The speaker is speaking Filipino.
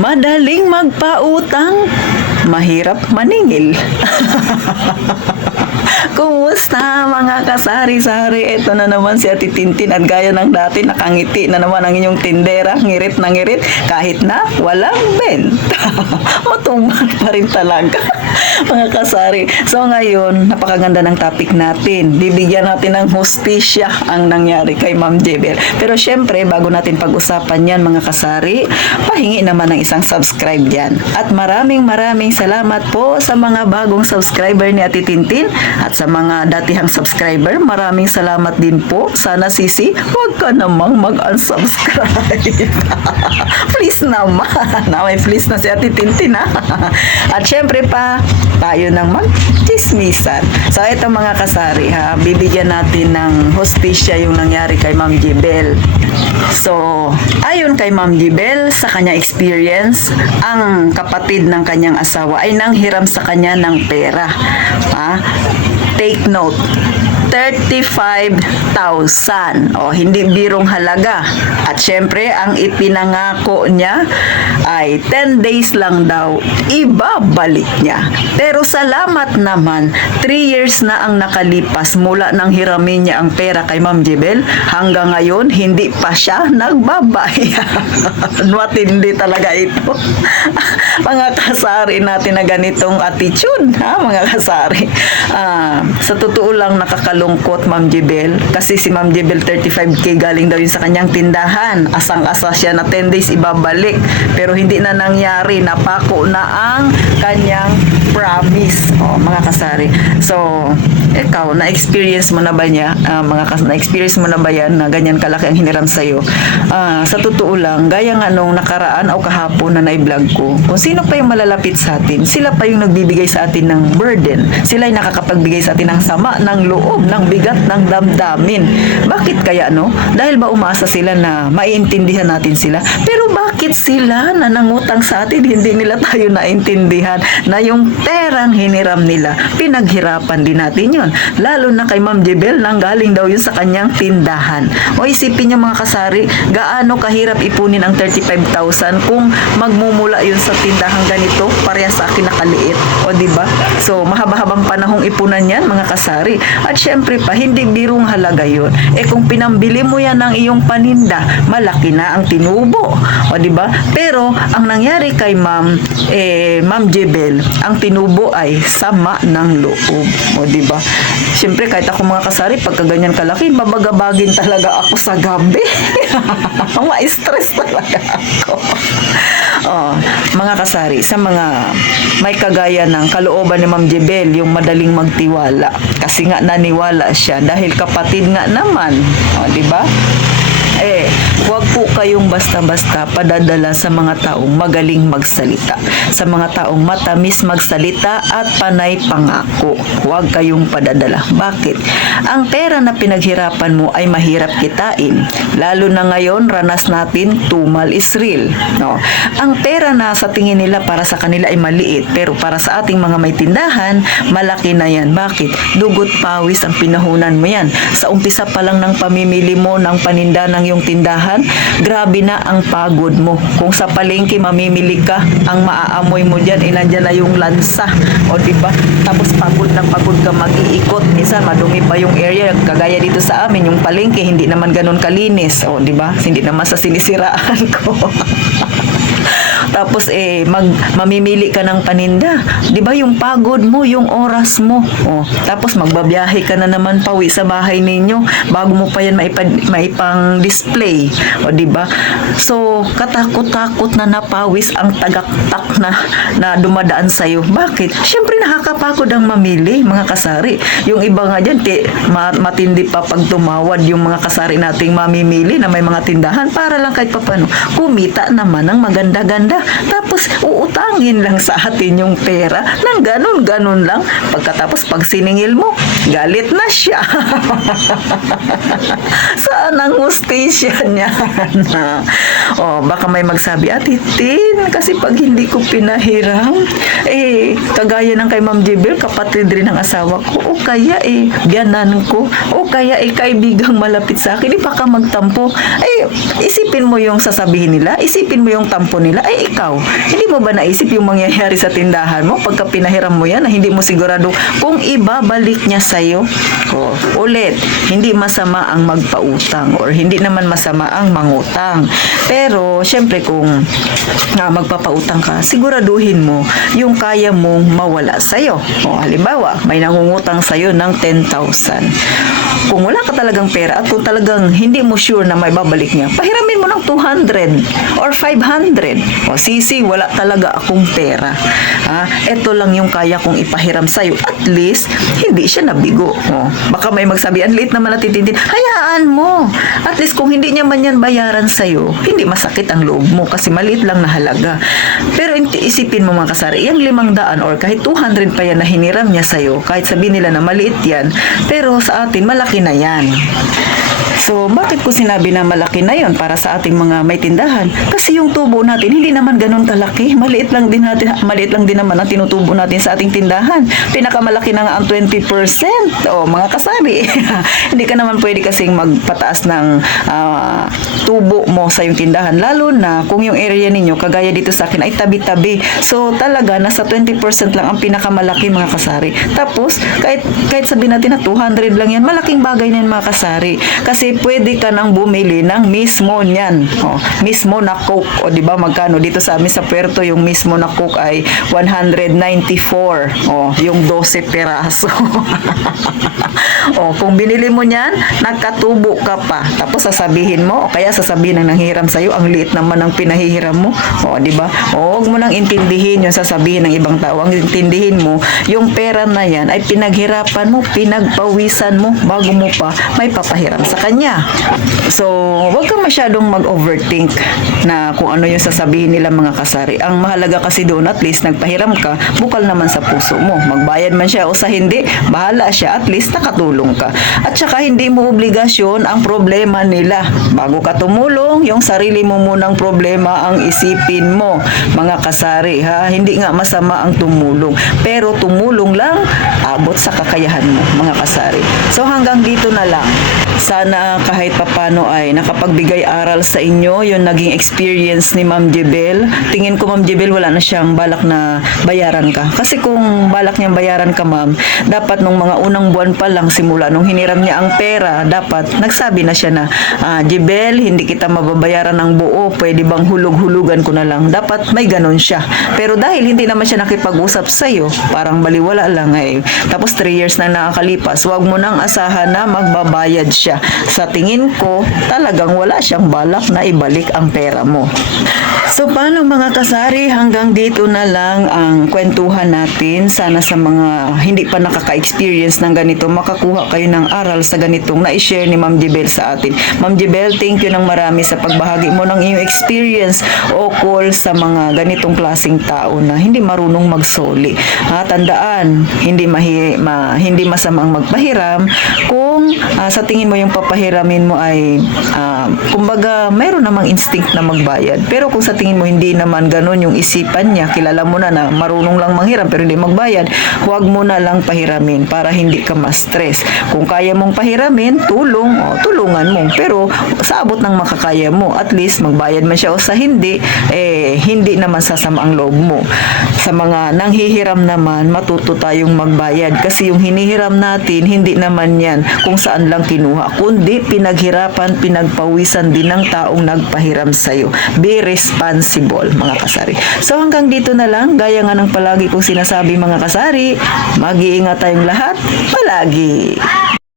Madaling magpautang, mahirap maningil. Kumusta mga kasari-sari? Ito na naman si Ate Tintin at gaya ng dati nakangiti na naman ang inyong tindera, ngirit na ngirit kahit na walang benta. Matumal pa rin talaga mga kasari. So ngayon, napakaganda ng topic natin. Bibigyan natin ng hustisya ang nangyari kay Ma'am Jebel. Pero syempre, bago natin pag-usapan yan mga kasari, pahingi naman ng isang subscribe dyan. At maraming salamat po sa mga bagong subscriber ni Ate Tintin at sa mga datihang subscriber. Maraming salamat din po. Sana Sisi, huwag ka namang mag-unsubscribe. Please naman. May please na si Ate Tintin ha. At syempre pa, tayo nang mag-chismisan. So ito mga kasari ha, bibigyan natin ng hustisya yung nangyari kay Ma'am Jebel. So, ayon kay Ma'am Jebel, sa kanya experience, ang kapatid ng kanyang asawa ay nanghiram sa kanya ng pera. Ha? Take note, 35,000. O, hindi birong halaga. At syempre, ang ipinangako niya ay 10 days lang daw ibabalik niya. Pero salamat naman, 3 years na ang nakalipas mula nang hiramin niya ang pera kay Ma'am Jebel. Hanggang ngayon, hindi pa siya nagbabayad. Matindi talaga ito. Mga kasari natin na ganitong attitude, ha, mga kasari. Sa totoo lang, nakakalungkot Ma'am Jebel kasi si Ma'am Jebel 35k galing daw yun sa kanyang tindahan. Asang-asa siya na 10 days ibabalik pero hindi na nangyari. Napako na ang kanyang promise. Mga kasari. So, ikaw, na-experience mo na ba niya? Na-experience mo na ba yan na ganyan kalaki ang hiniram sa'yo? Sa totoo lang, gaya nga nung nakaraan o kahapon na na-vlog ko, kung sino pa yung malalapit sa atin, sila pa yung nagbibigay sa atin ng burden. Sila yung nakakapagbigay sa atin ng sama, ng loob, ng bigat, ng damdamin. Bakit kaya, no? Dahil ba umaasa sila na maiintindihan natin sila? Pero bakit sila na nangutang sa atin, hindi nila tayo naintindihan na yung perang hiniram nila, pinaghirapan din natin yun. Lalo na kay Ma'am Jebel, nang galing daw yun sa kanyang tindahan. O isipin niyo mga kasari, gaano kahirap ipunin ang 35,000 kung magmumula yun sa tindahang ganito, pareha sa akin nakaliit. O diba? So, mahaba-habang panahong ipunan yan mga kasari. At syempre pa, hindi birong halaga yun. Kung pinambili mo yan ng iyong paninda, malaki na ang tinubo. O diba? Pero, ang nangyari kay Ma'am Jebel, ang tinubo ay sama ng loob. O diba? Siyempre, kahit ako mga kasari, pagka ganyan kalaki, babagabagin talaga ako sa gabi. Ma-stress talaga ako. Mga kasari, sa mga may kagaya ng kalooban ni Ma'am Jebel, yung madaling magtiwala. Kasi nga naniwala siya dahil kapatid nga naman. Diba? Huwag po kayong basta-basta padadala sa mga taong magaling magsalita, sa mga taong matamis magsalita at panay pangako. Huwag kayong padadala. Bakit? Ang pera na pinaghirapan mo ay mahirap kitain. Lalo na ngayon, ranas natin, tumal is real. No? Ang pera na sa tingin nila para sa kanila ay maliit, pero para sa ating mga may tindahan, malaki na yan. Bakit? Dugot pawis ang pinahunan mo yan. Sa umpisa pa lang ng pamimili mo ng paninda ng iyong tindahan, grabe na ang pagod mo. Kung sa palengke mamimili ka, ang maaamoy mo dyan, nandyan na yung lansa. O diba? Tapos pagod na pagod ka mag-iikot. Minsan madumi pa yung area. Kagaya dito sa amin, yung palengke, hindi naman ganun kalinis. O diba? Hindi naman sa sinisiraan ko. Tapos mamimili ka ng paninda. 'Di ba yung pagod mo, yung oras mo. Tapos magbabiyahe ka na naman pauwi sa bahay ninyo bago mo pa yan maipang display. 'Di ba? So katakot-takot na napawis ang tagaktak na dumadaan sa iyo. Bakit? Syempre nakakapagod ang mamili, mga kasari. Yung iba nga diyan matindi pa pag tumawad yung mga kasari nating mamimili na may mga tindahan para lang kahit papaano kumita naman ng maganda-ganda. Tapos, uutangin lang sa atin yung pera ng ganun-ganun lang. Pagkatapos, pag siningil mo, galit na siya. Saan ang hustisya niya? Baka may magsabi, Ate Tin, kasi pag hindi ko pinahiram, kagaya ng kay Ma'am Jebel, kapatid rin ng asawa ko, o kaya biyanan ko, o kaya kaibigang malapit sa akin, baka magtampo. Isipin mo yung sasabihin nila, isipin mo yung tampo nila, ikaw, hindi mo ba naisip yung mangyayari sa tindahan mo pagka pinahiram mo yan na hindi mo sigurado kung ibabalik niya sa'yo? O, ulit, hindi masama ang magpautang or hindi naman masama ang mangutang. Pero, syempre kung magpapautang ka, siguraduhin mo yung kaya mong mawala sa'yo. O, halimbawa, may nangungutang sa'yo ng 10,000. Kung wala ka talagang pera at kung talagang hindi mo sure na may babalik niya, pahiramin mo ng 200 or 500. O, sisi, wala talaga akong pera. Ito lang yung kaya kong ipahiram sa'yo. At least, hindi siya nabigo. O, baka may magsabi, ang liit naman natitindin. Hayaan mo. At least, kung hindi niya man yan bayaran sa'yo, hindi masakit ang loob mo kasi maliit lang na halaga. Pero isipin mo mga kasari, yung 500 or kahit 200 pa yan na hiniram niya sa'yo, kahit sabihin nila na maliit yan, pero sa atin, malaki na yan. So, bakit ko sinabi na malaki na yon para sa ating mga may tindahan? Kasi yung tubo natin, hindi naman ganun kalaki. Maliit lang din naman ang tinutubo natin sa ating tindahan. Pinakamalaki na nga ang 20%. O, mga kasari. Hindi ka naman pwede kasing magpataas ng tubo mo sa yung tindahan. Lalo na kung yung area ninyo, kagaya dito sa akin, ay tabi-tabi. So, talaga, nasa 20% lang ang pinakamalaki mga kasari. Tapos, kahit sabihin natin na 200 lang yan, malaking bagay na yan mga kasari. Kasi pwede ka nang bumili ng mismo niyan. Mismo na Coke. O di ba magkano? Dito sa amin sa Puerto, yung mismo na Coke ay 194. Yung 12 peraso. Kung binili mo niyan, nagkatubo ka pa. Tapos sasabihin mo, o kaya sasabihin ng nanghiram sa'yo, ang liit naman ng pinahihiram mo. Di ba? Huwag mo nang intindihin yung sasabihin ng ibang tao. Ang intindihin mo, yung pera na yan ay pinaghirapan mo, pinagpawisan mo, bago mo pa may papahiram sa kanya. So, huwag kang masyadong mag-overthink na kung ano yung sasabihin nila mga kasari. Ang mahalaga kasi doon, at least nagpahiram ka, bukal naman sa puso mo. Magbayad man siya o sa hindi, bahala siya, at least nakatulong ka. At saka hindi mo obligasyon ang problema nila. Bago ka tumulong, yung sarili mo munang problema ang isipin mo, mga kasari. Hindi nga masama ang tumulong. Pero tumulong lang, abot sa kakayahan mo, mga kasari. So, hanggang dito na lang. Sana kahit papano ay nakapagbigay aral sa inyo yung naging experience ni Ma'am Jebel. Tingin ko Ma'am Jebel wala na siyang balak na bayaran ka. Kasi kung balak niyang bayaran ka ma'am, dapat nung mga unang buwan pa lang simula nung hiniram niya ang pera, dapat nagsabi na siya na, Jebel, hindi kita mababayaran ng buo, pwede bang hulug-hulugan ko na lang. Dapat may ganun siya. Pero dahil hindi naman siya nakipag-usap sa'yo, parang baliwala lang tapos 3 years na nakakalipas, wag mo nang asahan na magbabayad siya. Sa tingin ko, talagang wala siyang balak na ibalik ang pera mo. So, paano mga kasari? Hanggang dito na lang ang kwentuhan natin. Sana sa mga hindi pa nakaka-experience ng ganito, makakuha kayo ng aral sa ganitong na-share ni Ma'am Jebel sa atin. Ma'am Jebel, thank you ng marami sa pagbahagi mo ng iyong experience o call sa mga ganitong klaseng tao na hindi marunong magsoli. Tandaan, hindi masamang magpahiram kung sa tingin mo yung papahiramin mo ay kumbaga mayroon namang instinct na magbayad. Pero kung sa tingin mo hindi naman ganun yung isipan niya, kilala mo na marunong lang manghiram pero hindi magbayad, huwag mo na lang pahiramin para hindi ka ma-stress. Kung kaya mong pahiramin, tulungan mo. Pero sa abot ng makakaya mo, at least magbayad man siya o sa hindi, hindi naman sasama ang loob mo. Sa mga nanghihiram naman, matuto tayong magbayad kasi yung hinihiram natin, hindi naman yan kung saan lang kinuha, kundi pinaghirapan, pinagpawisan din ng taong nagpahiram sa'yo. Be responsible, mga kasari. So hanggang dito na lang, gaya nga ng palagi kong sinasabi mga kasari, mag-iingat tayong lahat, palagi.